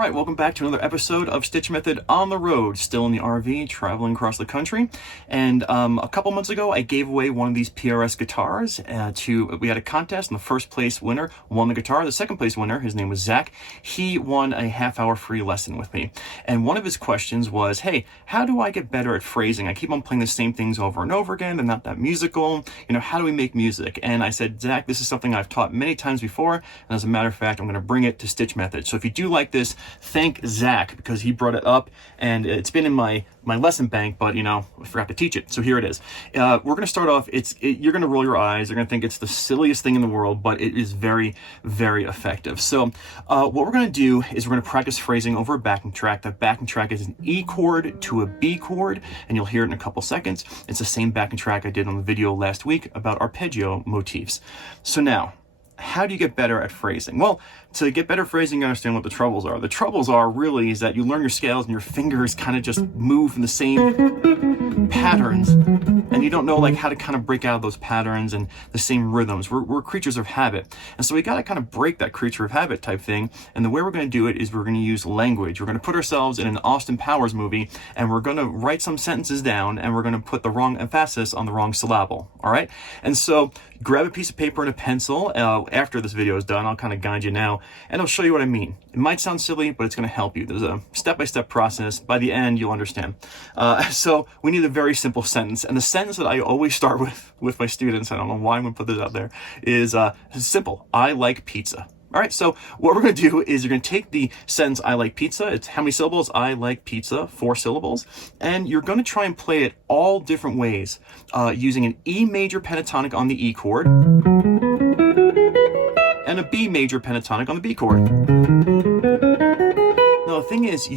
Alright, welcome back to another episode of StichMethod on the road, still in the RV, traveling across the country. And a couple months ago, I gave away one of these PRS guitars we had a contest, and the first place winner won the guitar. The second place winner, his name was Zach, he won a half-hour free lesson with me. And one of his questions was, hey, how do I get better at phrasing? I keep on playing the same things over and over again. They're not that musical. You know, how do we make music? And I said, Zach, this is something I've taught many times before, and as a matter of fact, I'm going to bring it to StichMethod. So if you do like this, thank Zach, because he brought it up, and it's been in my lesson bank, but you know, I forgot to teach it. So here it is. We're going to start off. You're going to roll your eyes. You're going to think it's the silliest thing in the world, but it is very, very effective. So what we're going to do is we're going to practice phrasing over a backing track. That backing track is an E chord to a B chord, and you'll hear it in a couple seconds. It's the same backing track I did on the video last week about arpeggio motifs. So now, how do you get better at phrasing? Well, to get better phrasing, you understand what the troubles are. The troubles are really is that you learn your scales and your fingers kind of just move in the same patterns, and you don't know like how to kind of break out of those patterns and the same rhythms. We're creatures of habit, and so we got to kind of break that creature of habit type thing. And the way we're going to do it is we're going to use language. We're going to put ourselves in an Austin Powers movie, and we're going to write some sentences down, and we're going to put the wrong emphasis on the wrong syllable. All right, and so grab a piece of paper and a pencil. After this video is done, I'll kind of guide you now, and I'll show you what I mean. It might sound silly, but it's going to help you. There's a step-by-step process. By the end, you'll understand. So we need a very simple sentence, and the sentence that I always start with my students, I don't know why I'm going to put this out there, is simple. I like pizza. All right, so what we're going to do is you're going to take the sentence, I like pizza. It's how many syllables? I like pizza, 4 syllables. And you're going to try and play it all different ways using an E major pentatonic on the E chord and a B major pentatonic on the B chord. Now, the thing is,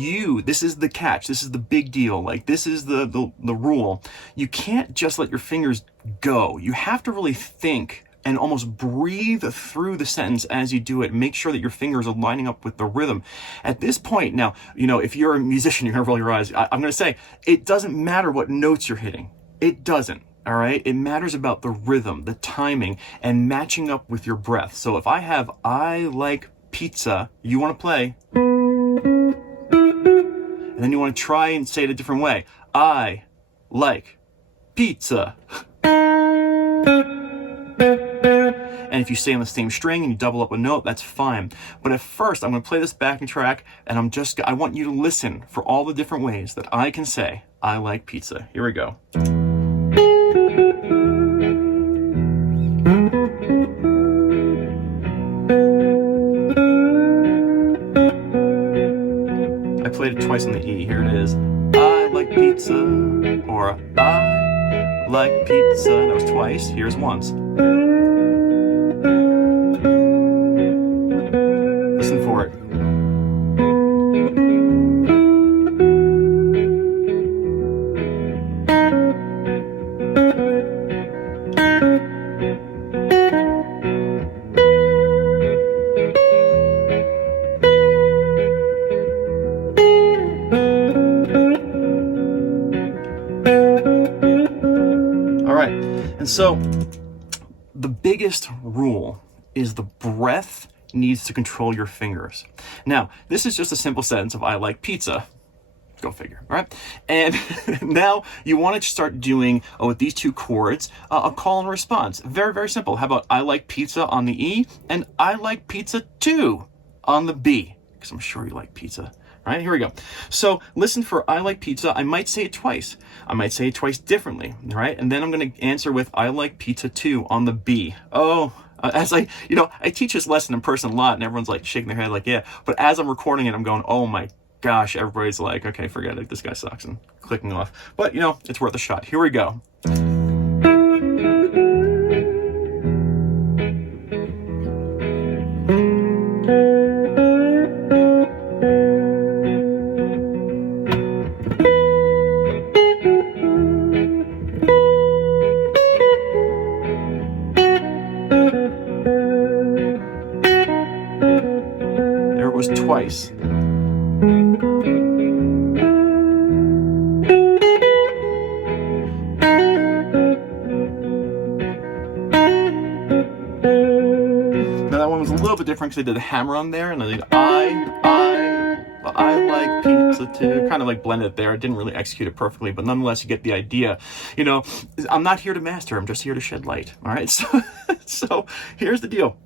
this is the catch. This is the big deal. Like, this is the rule. You can't just let your fingers go. You have to really think and almost breathe through the sentence as you do it. Make sure that your fingers are lining up with the rhythm. At this point, now, you know, if you're a musician, you're gonna roll your eyes. I'm gonna say, it doesn't matter what notes you're hitting. It doesn't, all right? It matters about the rhythm, the timing, and matching up with your breath. So if I have, I like pizza, you wanna play, and then you wanna try and say it a different way. I like pizza. And if you stay on the same string and you double up a note, that's fine. But at first, I'm going to play this backing track, and I want you to listen for all the different ways that I can say, I like pizza. Here we go. I played it twice on the E. Here it is. I like pizza, or I like pizza. That was twice. Here's once. Listen for it. All right, and so the biggest rule is the breath needs to control your fingers. Now, this is just a simple sentence of I like pizza. Go figure, all right? And now you want to start doing, with these two chords, a call and response. Very, very simple. How about I like pizza on the E and I like pizza too on the B? Because I'm sure you like pizza. All right, here we go. So listen for I like pizza. I might say it twice. I might say it twice differently, all right? And then I'm going to answer with I like pizza too on the B. Oh, as I teach this lesson in person a lot, and everyone's like shaking their head like, yeah. But as I'm recording it, I'm going, oh my gosh, everybody's like, okay, forget it. This guy sucks, and clicking off. But, you know, it's worth a shot. Here we go. There it was twice. Now that one was a little bit different because I did a hammer on there, and I did I like pizza too. Kind of like blended it there. I didn't really execute it perfectly, but nonetheless, you get the idea. You know, I'm not here to master. I'm just here to shed light. All right. So here's the deal: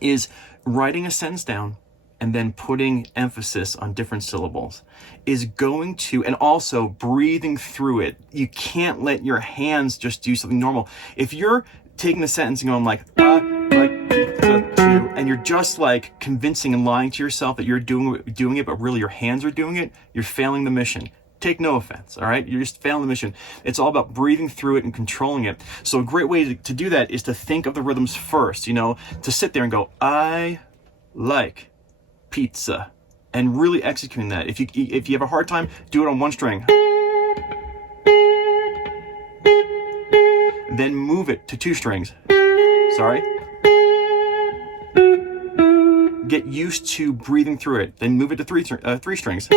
is writing a sentence down and then putting emphasis on different syllables is going to, and also breathing through it. You can't let your hands just do something normal. If you're taking the sentence and going like, I like pizza too, and you're just like convincing and lying to yourself that you're doing it, but really your hands are doing it, you're failing the mission. Take no offense, all right? You're just failing the mission. It's all about breathing through it and controlling it. So a great way to do that is to think of the rhythms first, you know, to sit there and go, I like pizza, and really executing that. If you have a hard time, do it on one string. Then move it to 2 strings. Sorry. Get used to breathing through it. Then move it to 3 strings.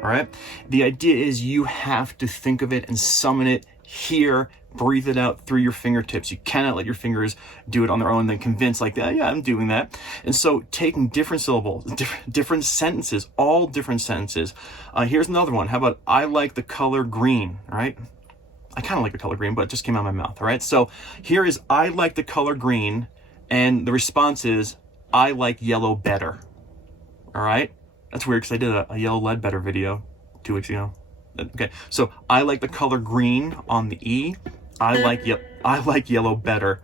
All right. The idea is you have to think of it and summon it here. Breathe it out through your fingertips. You cannot let your fingers do it on their own and then convince like, yeah, I'm doing that. And so taking different syllables, different sentences, all different sentences. Here's another one. How about I like the color green, all right? I kind of like the color green, but it just came out of my mouth, all right? So here is I like the color green, and the response is I like yellow better, all right? That's weird because I did a yellow lead better video 2 weeks ago. Okay, so I like the color green on the E. I like yellow better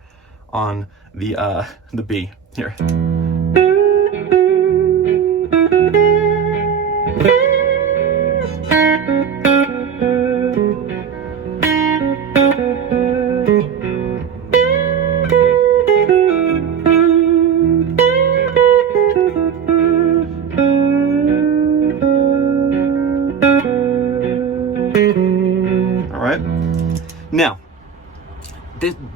on the B. Here. All right. Now,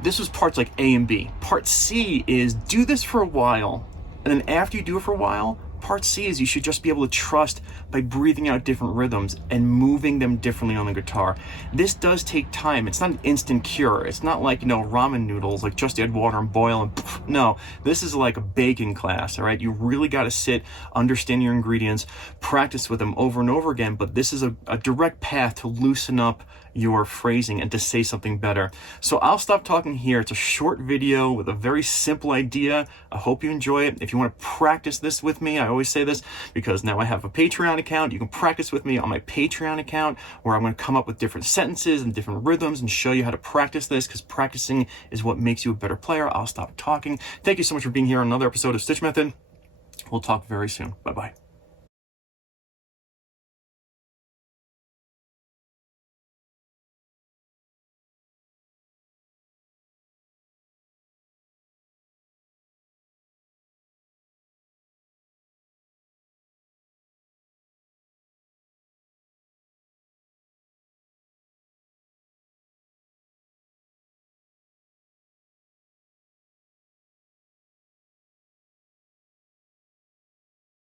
this was parts like A and B. Part C is do this for a while, and then after you do it for a while, part C is you should just be able to trust by breathing out different rhythms and moving them differently on the guitar. This does take time. It's not an instant cure. It's not like, you know, ramen noodles, like just add water and boil and poof. No, this is like a baking class, all right? You really got to sit, understand your ingredients, practice with them over and over again, but this is a direct path to loosen up your phrasing and to say something better. So I'll stop talking here. It's a short video with a very simple idea. I hope you enjoy it. If you want to practice this with me, I always say this because now I have a Patreon account. You can practice with me on my Patreon account where I'm going to come up with different sentences and different rhythms and show you how to practice this, because practicing is what makes you a better player. I'll stop talking. Thank you so much for being here on another episode of StichMethod. We'll talk very soon. Bye-bye.